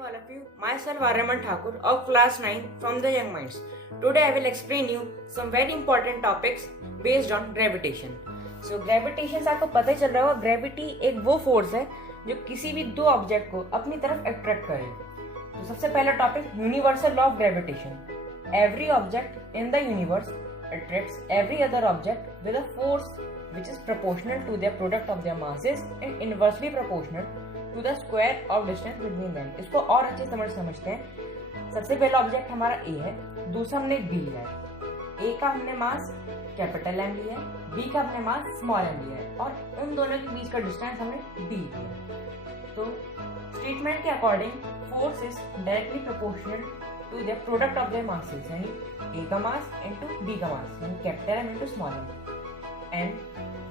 all of you. Myself Aryaman Thakur of class 9 from the Young Minds. Today I will explain you some very important topics based on gravitation. So gravitation से आपको पता ही चल रहा होगा, gravity एक वो force है जो किसी भी दो ऑब्जेक्ट को अपनी तरफ अट्रैक्ट करे. तो सबसे पहला topic universal law of gravitation. Every object in the universe attracts every other object with a force which is proportional to their product of their masses and inversely proportional to the square of distance between them. इसको और अच्छे समझते हैं. सबसे पहला object हमारा A है, दूसरा हमने B लिया है. A का हमने मास कैपिटल M लिया है, B का हमने मास स्मॉल m लिया है और उन दोनों के बीच का डिस्टेंस हमने D लिया है. तो स्टेटमेंट के according force is directly proportional to the product of their masses, यानी A का मास इनटू B का मास, यानी capital M into small m. And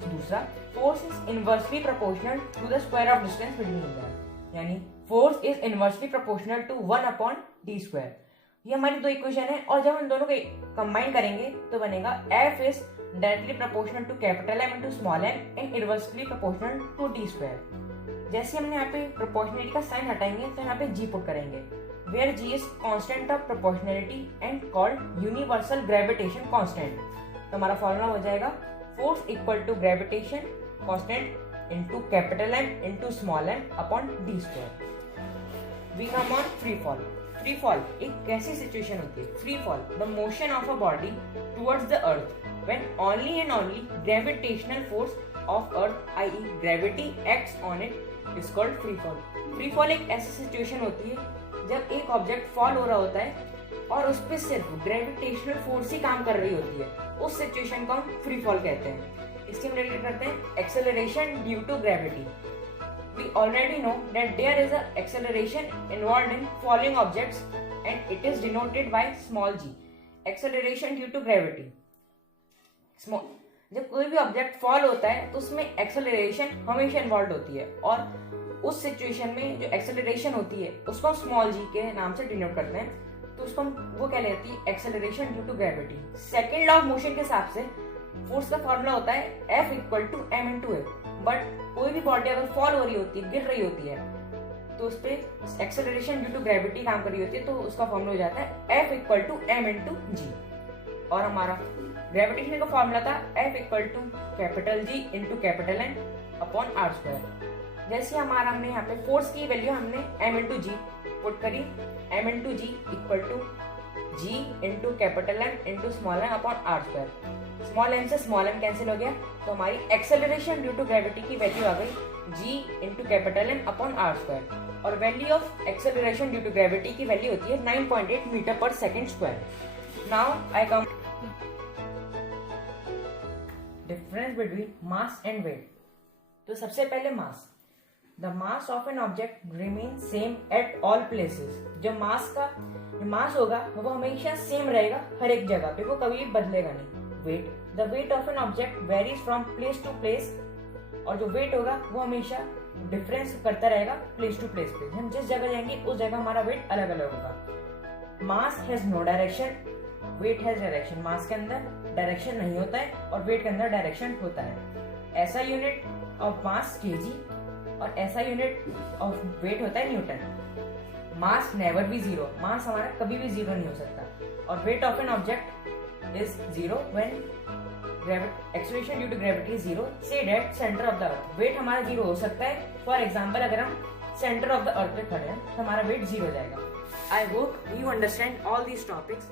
दूसरा force is inversely proportional to the square of distance between them, यानी force is inversely proportional to 1/d square. ये हमारी दो equation है और जब हम दोनों को कंबाइन करेंगे तो बनेगा F is directly proportional to capital M into small m and inversely proportional to d square. जैसे हमने यहाँ पे प्रोपोर्शनलिटी का साइन हटाएंगे तो यहाँ पे G पुट करेंगे, where G is constant of proportionality and called universal gravitation constant. तो हमारा फॉर्मूला हो जाएगा force equal to gravitation constant into capital M into small m upon d square. We come on free fall. Free fall एक कैसी situation होती है? Free fall, the motion of a body towards the earth when only and only gravitational force of earth, i.e. gravity acts on it is called free fall. Free fall एक ऐसी situation होती है जब एक object fall हो रहा होता है और उस पर सिर्फ ग्रेविटेशनल फोर्स ही काम कर रही होती है, उस सिचुएशन को हम फ्री फॉल कहते हैं. इससे हम रिलेट करते हैं acceleration due to gravity. We already know that there is a acceleration involved in falling objects and it is denoted by small g. Acceleration due to gravity. जब कोई भी ऑब्जेक्ट फॉल होता है तो उसमें एक्सेलरेशन हमेशा इन्वॉल्व होती है और उस सिचुएशन में जो एक्सेलरेशन होती है उसको हम स्मॉल g के नाम से डिनोट करते हैं. तो उसको हम वो क्या लेती है acceleration due to gravity. Second law of motion के हिसाब से फोर्स का फॉर्मूला होता है F equal to m into a. But कोई भी बॉडी अगर फॉल हो रही होती है, गिर रही होती है, तो उस पर एक्सेलरेशन ड्यू टू ग्रेविटी काम कर रही होती है, तो उसका फॉर्मूला हो जाता है F equal to m into g. और हमारा ग्रेविटेशन का फॉर्मूला था F equal to capital G into capital N upon r square. जैसे हमारा हमने यहाँ पे फोर्स की वैल्यू हमने m इंटू जी पुट करी, m into g equal to g into capital M into small m upon r square. Small m से small m cancel हो गया तो हमारी एक्सेलरेशन ड्यू टू ग्रेविटी की वैल्यू आ गई g into capital M upon r square. और value of acceleration due to gravity की वैल्यू होती है 9.8 metre per second square. Now I come difference between mass and weight. तो सबसे पहले मास. The mass of an object remains same at all places. जो मास होगा वो हमेशा सेम रहेगा हर एक जगह पे, वो कभी भी बदलेगा नहीं. Weight, the weight of an object varies from place to place. और जो वेट होगा वो हमेशा डिफरेंस करता रहेगा प्लेस टू प्लेस पे. हम जिस जगह जाएंगे उस जगह हमारा वेट अलग अलग होगा. Mass has no direction, weight has direction. Mass के अंदर डायरेक्शन नहीं होता है और वेट के अंदर डायरेक्शन होता है. ऐसा यूनिट ऑफ मास केजी और ऐसा यूनिट ऑफ वेट होता है newton. Mass never be zero, mass हमारा कभी भी जीरो नहीं हो सकता. और weight of an object is zero when acceleration due to gravity is zero. से that centre of the earth, weight हमारा जीरो हो सकता है. फॉर एग्जांपल अगर हम सेंटर ऑफ द अर्थ पे खड़े हैं तो हमारा वेट जीरो हो जाएगा. I hope you understand all these topics.